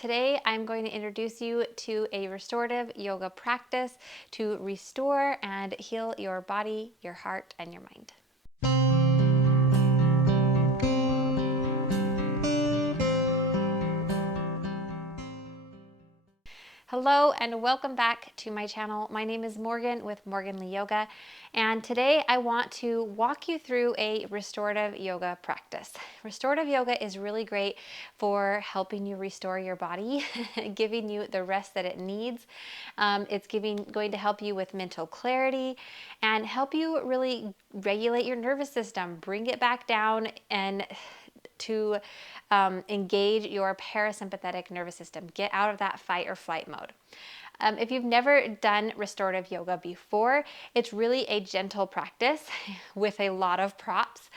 Today I'm going to introduce you to a restorative yoga practice to restore and heal your body, your heart, and your mind. Hello and welcome back to my channel. My name is Morgan with Morganlee Yoga, and today I want to walk you through a restorative yoga practice. Restorative yoga is really great for helping you restore your body, giving you the rest that it needs. It's going to help you with mental clarity and help you really regulate your nervous system, bring it back down, and to engage your parasympathetic nervous system. Get out of that fight or flight mode. If you've never done restorative yoga before, it's really a gentle practice with a lot of props.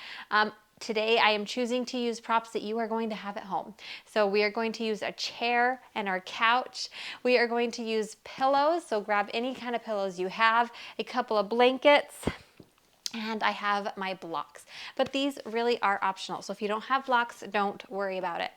Today I am choosing to use props that you are going to have at home. So we are going to use a chair and our couch. We are going to use pillows, so grab any kind of pillows you have, a couple of blankets, and I have my blocks. But these really are optional. So if you don't have blocks, don't worry about it.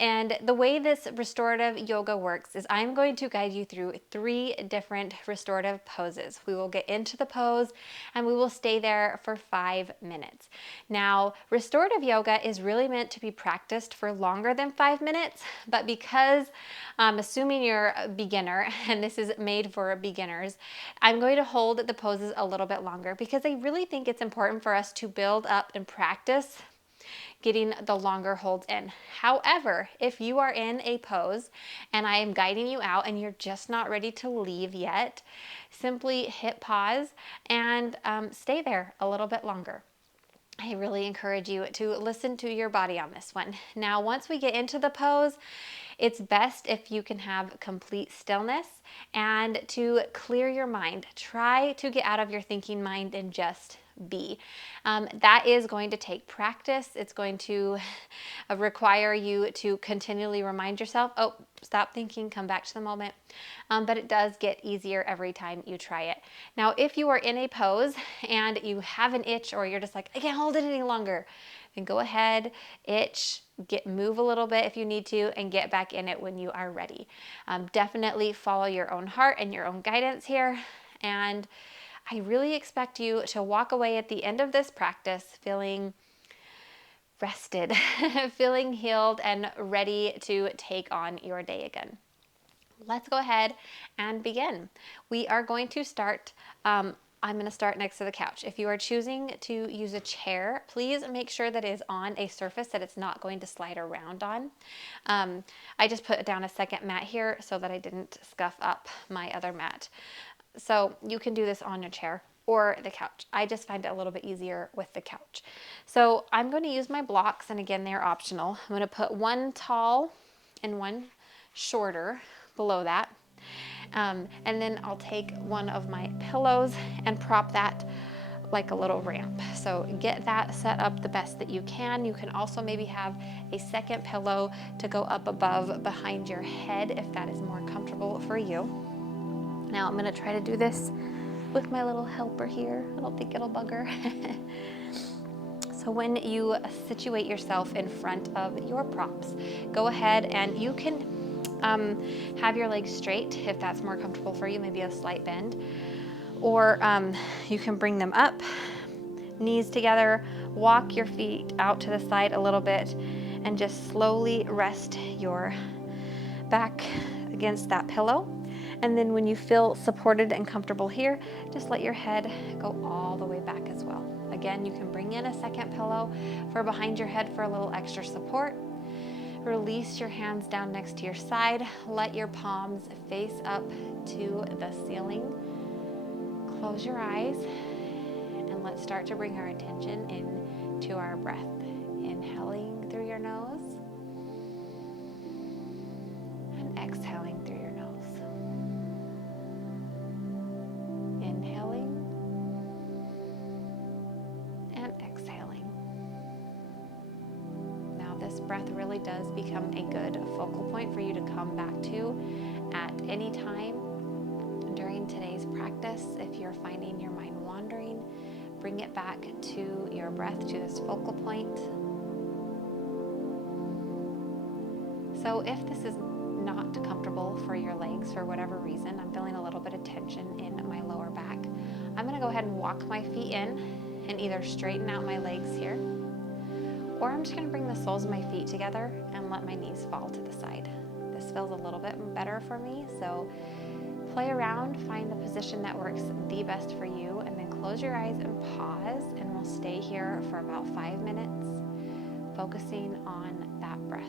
And the way this restorative yoga works is I'm going to guide you through 3 different restorative poses. We will get into the pose and we will stay there for 5 minutes. Now, restorative yoga is really meant to be practiced for longer than 5 minutes, but because assuming you're a beginner, and this is made for beginners, I'm going to hold the poses a little bit longer because I really think it's important for us to build up and practice getting the longer holds in. However, if you are in a pose and I am guiding you out and you're just not ready to leave yet, simply hit pause and stay there a little bit longer. I really encourage you to listen to your body on this one. Now, once we get into the pose, it's best if you can have complete stillness and to clear your mind. Try to get out of your thinking mind and just be. That is going to take practice. It's going to require you to continually remind yourself, oh, stop thinking, come back to the moment. But it does get easier every time you try it. Now, if you are in a pose and you have an itch or you're just like, I can't hold it any longer, then go ahead, itch, move a little bit if you need to, and get back in it when you are ready. Definitely follow your own heart and your own guidance here. And I really expect you to walk away at the end of this practice feeling rested, feeling healed, and ready to take on your day again. Let's go ahead and begin. We are going to start, I'm going to start next to the couch. If you are choosing to use a chair, please make sure that it is on a surface that it's not going to slide around on. I just put down a second mat here so that I didn't scuff up my other mat. So you can do this on a chair or the couch. I just find it a little bit easier with the couch. So I'm going to use my blocks, and again, they're optional. I'm going to put one tall and one shorter below that. And then I'll take one of my pillows and prop that like a little ramp. So get that set up the best that you can. You can also maybe have a second pillow to go up above behind your head if that is more comfortable for you. Now I'm going to try to do this with my little helper here. I don't think it'll bug her. So when you situate yourself in front of your props, go ahead and you can have your legs straight if that's more comfortable for you, maybe a slight bend. Or you can bring them up, knees together, walk your feet out to the side a little bit, and just slowly rest your back against that pillow. And then when you feel supported and comfortable here, just let your head go all the way back as well. Again, you can bring in a second pillow for behind your head for a little extra support. Release your hands down next to your side. Let your palms face up to the ceiling. Close your eyes and let's start to bring our attention into our breath. Inhaling through your nose and exhaling through your nose. Inhaling and exhaling. Now this breath really does become a good focal point for you to come back to at any time during today's practice. If you're finding your mind wandering, bring it back to your breath, to this focal point. So if this is not comfortable for your legs for whatever reason, I'm feeling a little bit of tension in my lower back, I'm going to go ahead and walk my feet in and either straighten out my legs here, or I'm just going to bring the soles of my feet together and let my knees fall to the side. This feels a little bit better for me, so play around, find the position that works the best for you, and then close your eyes and pause, and we'll stay here for about 5 minutes, focusing on that breath.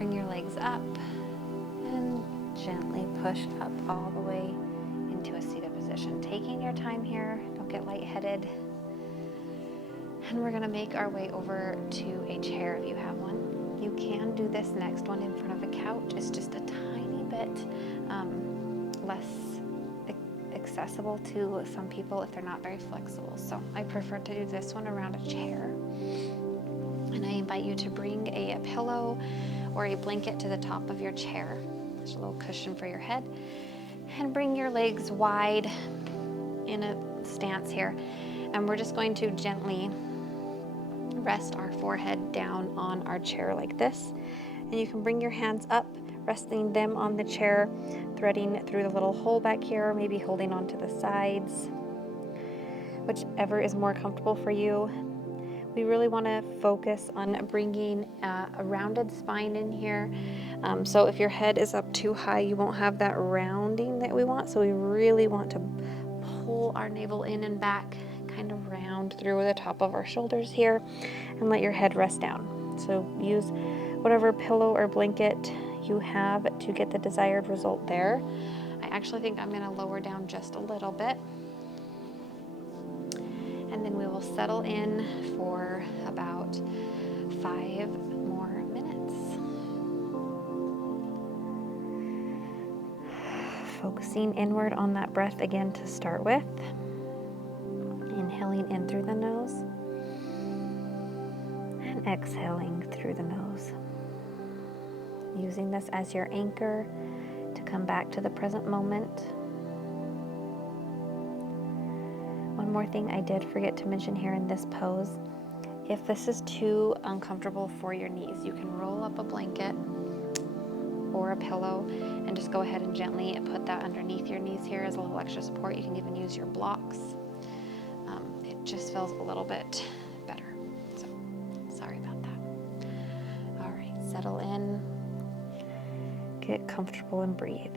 Bring your legs up and gently push up all the way into a seated position. Taking your time here, don't get lightheaded. And we're gonna make our way over to a chair if you have one. You can do this next one in front of a couch. It's just a tiny bit less accessible to some people if they're not very flexible. So I prefer to do this one around a chair. And I invite you to bring a pillow or a blanket to the top of your chair. There's a little cushion for your head. And bring your legs wide in a stance here. And we're just going to gently rest our forehead down on our chair like this. And you can bring your hands up, resting them on the chair, threading through the little hole back here, maybe holding onto the sides, whichever is more comfortable for you. We really want to focus on bringing a rounded spine in here. So if your head is up too high, you won't have that rounding that we want. So we really want to pull our navel in and back, kind of round through the top of our shoulders here, and let your head rest down. So use whatever pillow or blanket you have to get the desired result there. I actually think I'm going to lower down just a little bit. And then we will settle in for about 5 more minutes. Focusing inward on that breath again to start with. Inhaling in through the nose and exhaling through the nose. Using this as your anchor to come back to the present moment. One more thing I did forget to mention here in this pose. If this is too uncomfortable for your knees, you can roll up a blanket or a pillow and just go ahead and gently put that underneath your knees here as a little extra support. You can even use your blocks. It just feels a little bit better. So sorry about that. All right, settle in, get comfortable and breathe.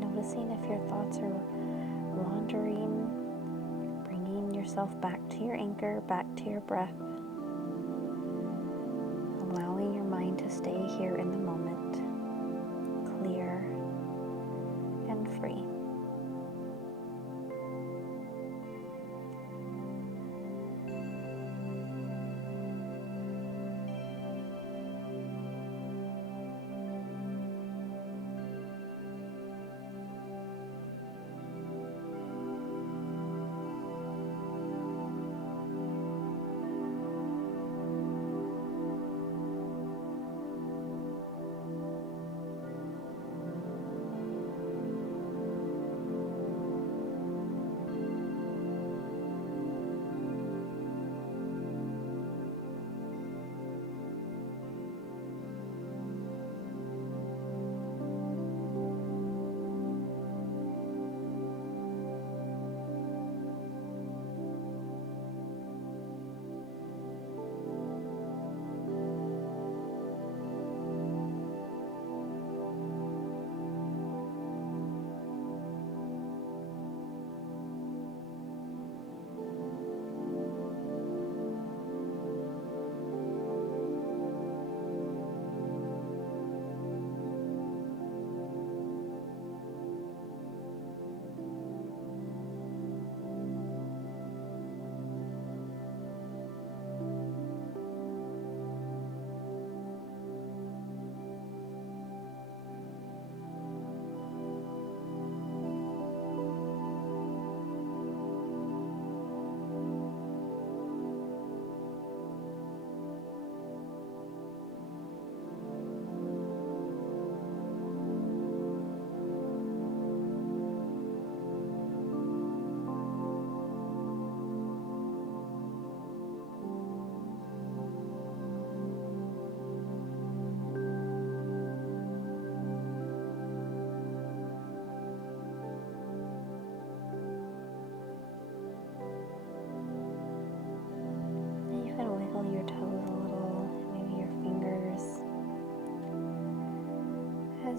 Noticing if your thoughts are wandering, bringing yourself back to your anchor, back to your breath, allowing your mind to stay here in the moment, clear and free.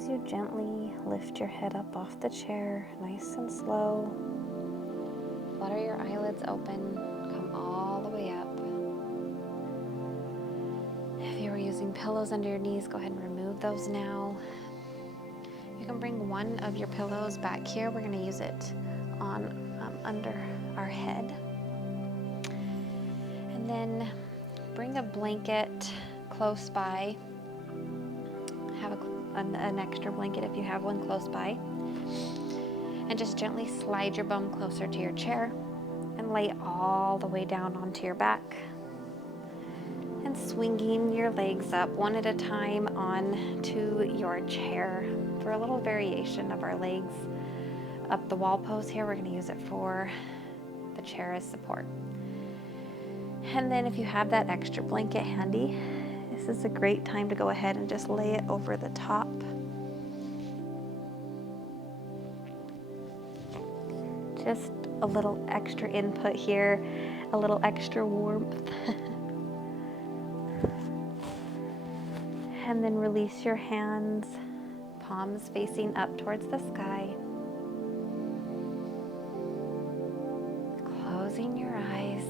as you gently lift your head up off the chair, nice and slow, flutter your eyelids open, come all the way up. If you were using pillows under your knees, go ahead and remove those now. You can bring one of your pillows back here. We're going to use it on under our head. And then bring a blanket close by. Have an extra blanket if you have one close by. And just gently slide your bum closer to your chair and lay all the way down onto your back. And swinging your legs up one at a time onto your chair for a little variation of our legs up the wall pose here. We're going to use it for the chair as support. And then if you have that extra blanket handy, this is a great time to go ahead and just lay it over the top. Just a little extra input here, a little extra warmth. And then release your hands, palms facing up towards the sky. Closing your eyes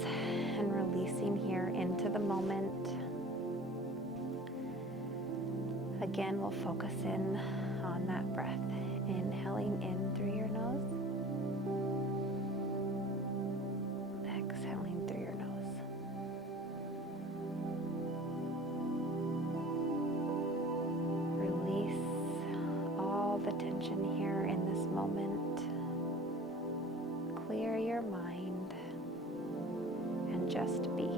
and releasing here into the moment. Again, we'll focus in on that breath. Inhaling in through your nose. Exhaling through your nose. The tension here in this moment. Clear your mind and just be.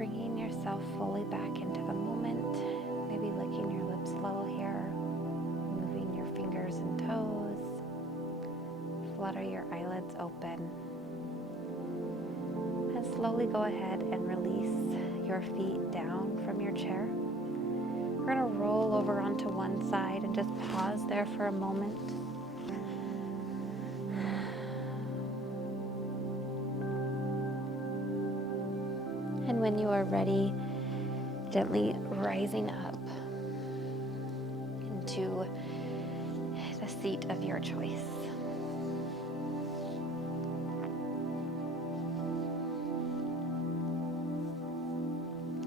bringing yourself fully back into the moment, maybe licking your lips a little here, moving your fingers and toes, flutter your eyelids open, and slowly go ahead and release your feet down from your chair. We're going to roll over onto one side and just pause there for a moment. And when you are ready, gently rising up into the seat of your choice.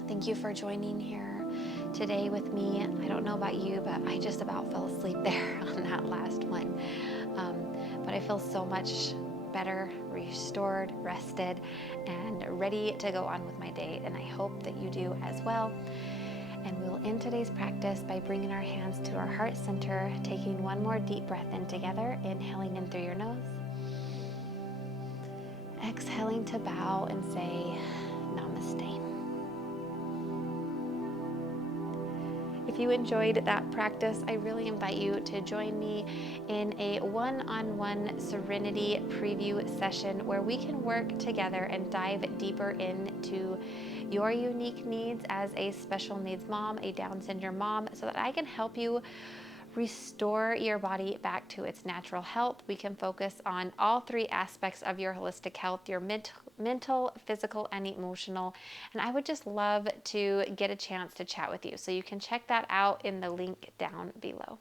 Thank you for joining here today with me. I don't know about you, but I just about fell asleep there on that last one. But I feel so much better, restored, rested, and ready to go on with my day. And I hope that you do as well. And we'll end today's practice by bringing our hands to our heart center, taking one more deep breath in together, inhaling in through your nose, exhaling to bow and say namaste. If you enjoyed that practice, I really invite you to join me in a one-on-one Serenity preview session where we can work together and dive deeper into your unique needs as a special needs mom, a Down syndrome mom, so that I can help you restore your body back to its natural health. We can focus on all three aspects of your holistic health, your mental, physical, and emotional. And I would just love to get a chance to chat with you. So you can check that out in the link down below.